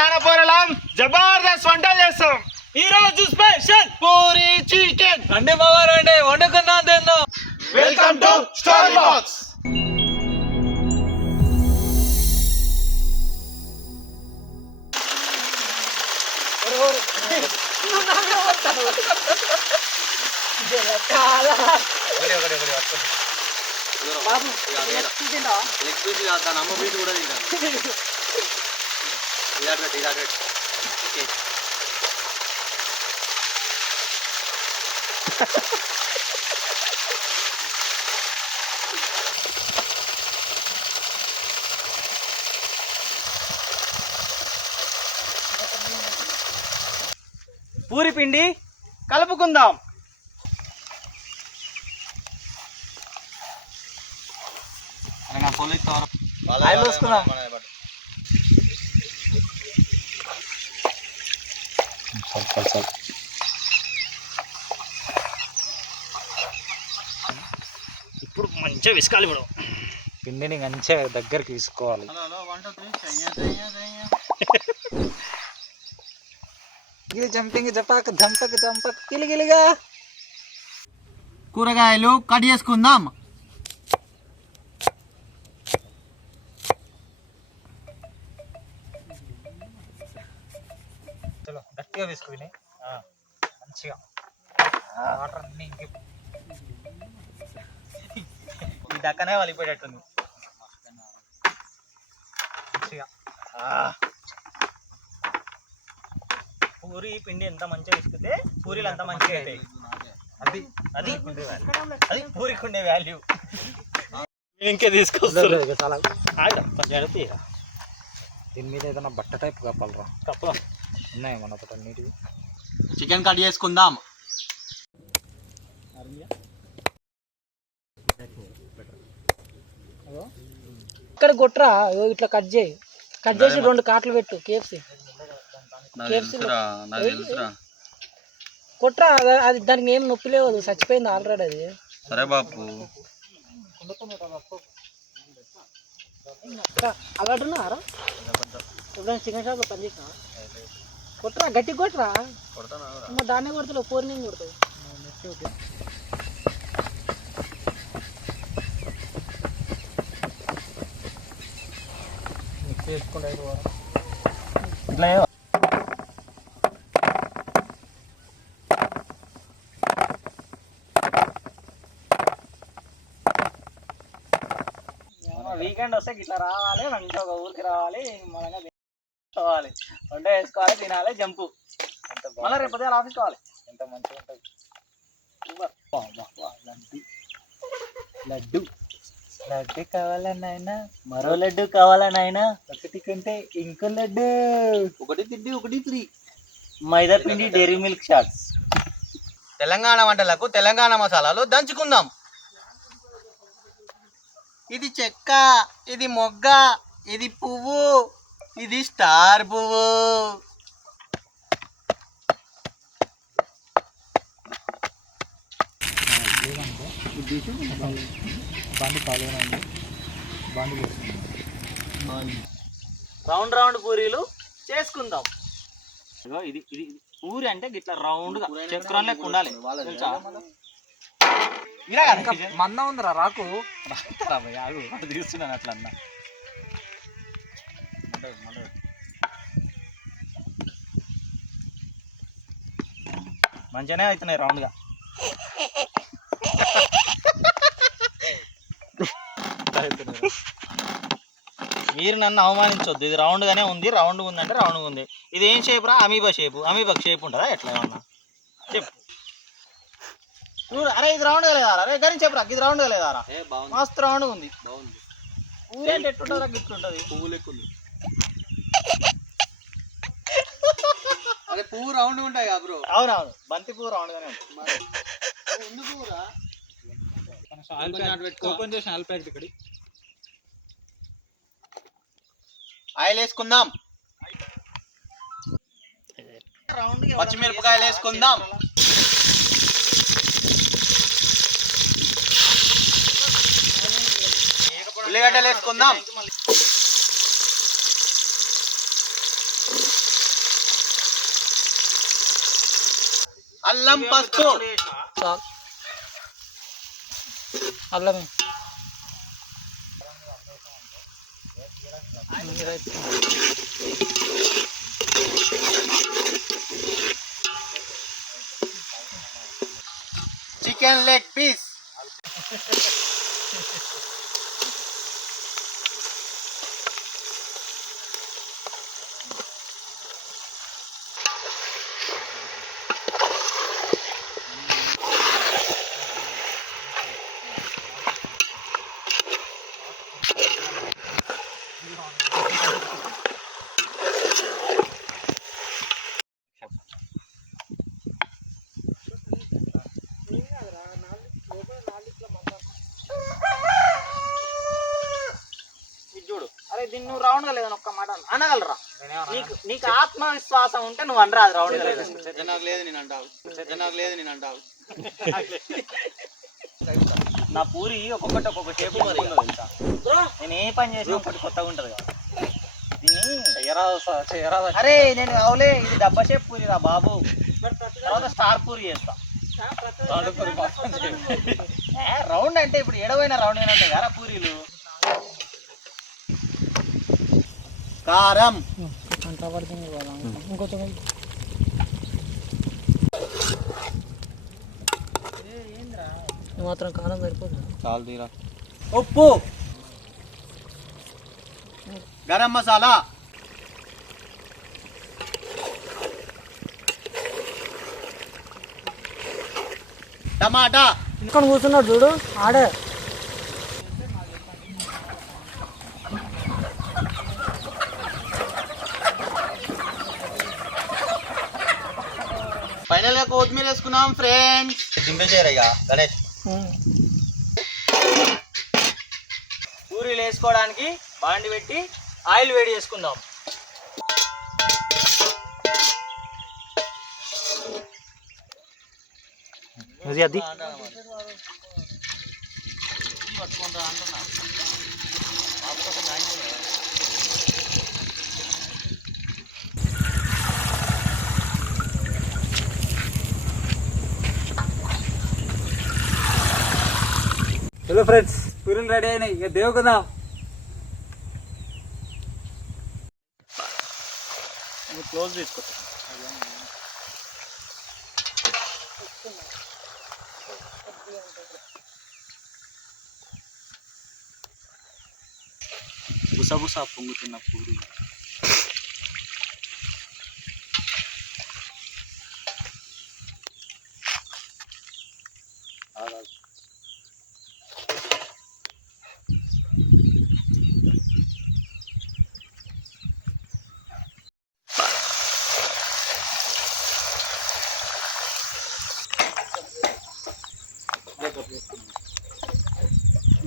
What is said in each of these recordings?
తెలంగాణ పోరలం జబర్దస్త్ వంటలు చేస్తాం. ఈ రోజు స్పెషల్ పూరి చికెన్. రండి బాబా రండి, వండుకుందాం తిందాం. Welcome to story box. అమ్మ బీట్ కూడా తింటాను. పూరి పిండి కలుపుకుందాం. ఆయిల్ వేసుకుందాం. ఇప్పుడు మంచిగా విసుకాలి. ఇప్పుడు పిండిని మంచిగా దగ్గరికి తీసుకోవాలి. జంపింగ్ జపాక్ జంపక్ జంపక్ గిలిగిలిగా. కూరగాయలు కట్ చేసుకుందాం. చలో గట్టిగా వేసుకుని మంచిగా వాటర్ అన్ని ఈ దక్కనే వలిపోయేటట్టుంది. మంచిగా పూరి పిండి ఎంత మంచిగా వేసుకుంటే పూరీలు అంత మంచిగా అవుతాయి. అది అది అది పూరికి ఉండే వాల్యూ. ఇంకే తీసుకొస్తారు. దీని మీద ఏదైనా బట్ట టైప్ కప్పాలరా. కప్పలం ఉన్నాయి మన తోట నీటివి. చికెన్ కట్ చేసుకుందాం. ఇక్కడ కొట్రా ఇట్లా కట్ చేసి 2 కాట్లు పెట్టు. కేఎఫ్సి కొట్రా. అది దానికి ఏం నొప్పి లేవు, చచ్చిపోయింది ఆల్రెడీ అది. సరే బాపు. అలాంటున్నారా ఎప్పుడైనా చికెన్ షాప్లో పని చేసినా? కొట్టరా, గట్టి కొట్టరా. దాన్నే కొడతావు, పూర్ణి కొడతావు. ఇట్లా వీకెండ్ వస్తే ఇట్లా రావాలి, మంచిగా ఒక ఊరికి రావాలి, మనగా తినాలి, వంట వేసుకోవాలి, తినాలి, జంపు. మళ్ళీ రేపు పొద్దున ఆఫీస్ కావాలి. ఎంత మంచిగా ఉంటుంది. లడ్డు లడ్డు కావాలా నాయనా, మరో లడ్డు కావాలా నాయనా, ఒకటి కంటే ఇంకో లడ్డు, ఒకటి తిండి ఒకటి ఫ్రీ. మైదా పిండి డైరీ మిల్క్ షాట్స్. తెలంగాణ వంటలకు తెలంగాణ మసాలాలు దంచుకుందాం. ఇది చెక్క, ఇది మొగ్గ, ఇది పువ్వు, ఇది స్టార్ పువ్వు. రౌండ్ రౌండ్ పూరీలు చేసుకుందాం. ఇది ఇది పూరి అంటే గిట్లా రౌండ్ గా చక్రం లెక్క ఉండాలి. మంద ఉందిరా, రాకు రాకుతారా ఆగు, తీస్తున్నాను అట్లా అన్న. మంచిగానే అవుతున్నాయి రౌండ్ గా. మీరు నన్ను అవమానించొద్దు. ఇది రౌండ్ గానే ఉంది. రౌండ్ ఉందంటే రౌండ్ ఉంది. ఇది ఏం షేప్ రా? Amoeba shape. అమీబాక్ షేప్ ఉంటుందా ఎట్లా ఏమన్నా చెప్పు. అరే ఇది రౌండ్ గా లేదా? అరే కానీ చెప్పరా, ఇది రౌండ్ గా లేదా? మస్తు రౌండ్ ఉంది. పూరి అంటే ఎట్టుంటుందా? గిఫ్ట్ ఉంటుంది. పువ్వు లెక్కుంది. అదే పువ్వు రౌండ్ ఉంటాయి కదా బ్రో. అవునవును, బంతి పువ్వు రౌండ్ గానే ఉంటుంది. ఆయిల్ వేసుకుందాం. పచ్చిమిరపకాయలు వేసుకుందాం. ఉల్లిగడ్డలు వేసుకుందాం. అల్లం పసుపు చాలు అల్లమే చికెన్ లెగ్ పీస్ చూడు. అరే దీన్ని నువ్వు రౌండ్ గా లేదని ఒక్క మాట అనగలరా? నీకు ఆత్మవిశ్వాసం ఉంటే నువ్వు అనరా అది రౌండ్ గా లేదని. నాకు లేదు నేను అంటావు నా పూరి ఒక్కొక్కటి ఒక్కొక్క షేప్ ఉంటుందో తెలుసా? నేను ఏ పని చేసినా ఒకటి కొత్తగా ఉంటది కదా. దీన్ని అరే నేను అవులే ఇది డబ్బా షేప్ పూరి రా బాబు. తర్వాత స్టార్ పూరి చేస్తా. రౌండ్ అంటే ఇప్పుడు ఎడవైనా రౌండ్ అయినా ఉంటాయి కదా పూరీలు. కారం అంతా పడుతుంది కదా ఇంకొంచెం మాత్రం కాలం సరిపోతుంది. చాలు తీరా. ఉప్పు గరం మసాలా టమాటా ఇంకా కూర్చున్నాడు చూడు ఆడే ఫైనల్ గా కొత్తిమీర వేసుకున్నాం ఫ్రెండ్స్. దింపేసారు ఇక గణేష్. పూరీలు వేసుకోవడానికి బాండి పెట్టి ఆయిల్ వేడి చేసుకుందాం. అది హలో ఫ్రెండ్స్, పూరీలు రెడీ అయినాయి. ఇక దేవుకుందాం. క్లోజ్ తీసుకుంటాం. బుసబుస పొంగుతున్న పూరి.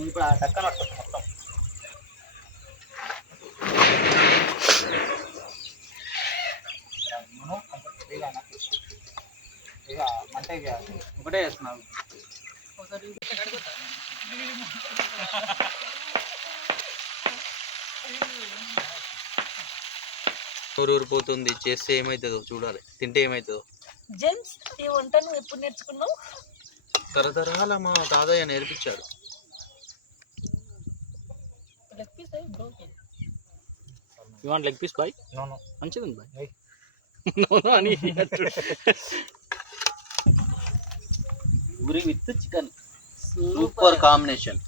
ఇప్పుడు ఆ టక్కన మొత్తం ఇక మంట ఒకటే చేస్తున్నావు. ఊరిపోతుంది. చేస్తే ఏమవుతుందో చూడాలి, తింటే ఏమవుతుందో. జెంట్స్ ఈ వంటను ఎప్పుడు నేర్చుకున్నావు? తరతరాల మా తాతయ్య నేర్పించాడు. You want leg piece boy? No no, మంచిది ఉంది బాయ్. నో నో అని puri with chicken super combination.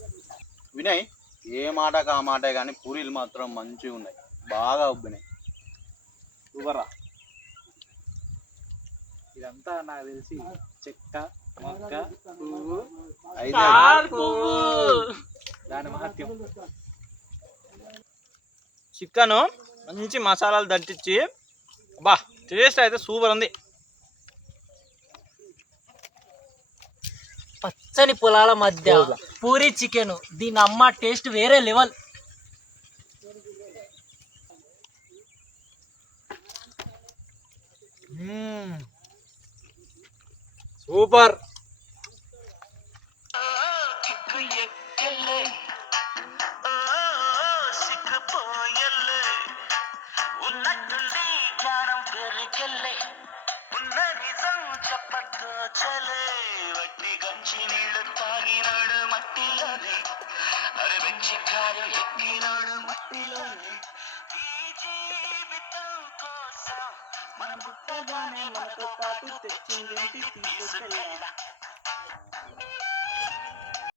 Vinay, ఏ మాటకు ఆ మాట కానీ పూరీలు మాత్రం మంచిగా ఉన్నాయి, బాగా ఉబ్బినాయి. సూపర్ రా. ఇదంతా నాకు తెలిసి చెక్క మొక్క పువ్వు దాని మహత్యం. చికెన్ మంచి మసాలాలు దట్టించి బా టేస్ట్ అయితే సూపర్ ఉంది. పచ్చని పొలాల మధ్య పూరి చికెన్, దీని అమ్మ టేస్ట్ వేరే లెవెల్. సూపర్. ఉన్నట్టుండి జ్ఞానం పెరిగెల్లే ఉన్న నిజం చెప్పద్దు చలే వట్టి గంచి నీళ్ళు తాగినాడు మట్టిలోనే అరే వెచ్చి కారు ఎక్కినాడు మట్టిలోనే ఈ జీవితం కోసం మనం పుట్టగానే మనతో పాటు తెచ్చిందేంటి తీసుకెళ్ళా